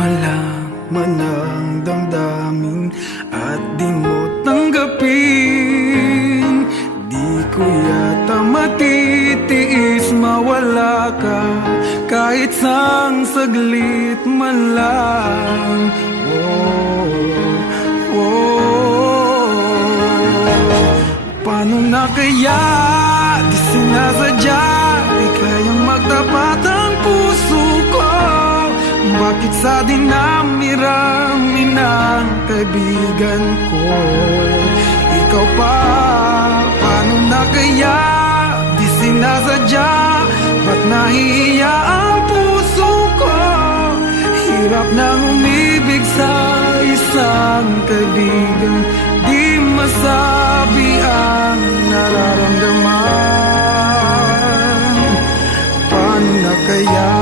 malaman ang damdamin at di mo tanggapin. Di ko yata matitiis mawala ka kahit sang saglit man lang. Paano na kaya di sinasadya, di kayang magtapat ang puso ko? Bakit sa dinami-rami ng kaibigan ko ikaw pa? Paano na kaya di sinasadya, ba't nahihiya ang puso ko? Hirap nang umibig sa isang kaibigan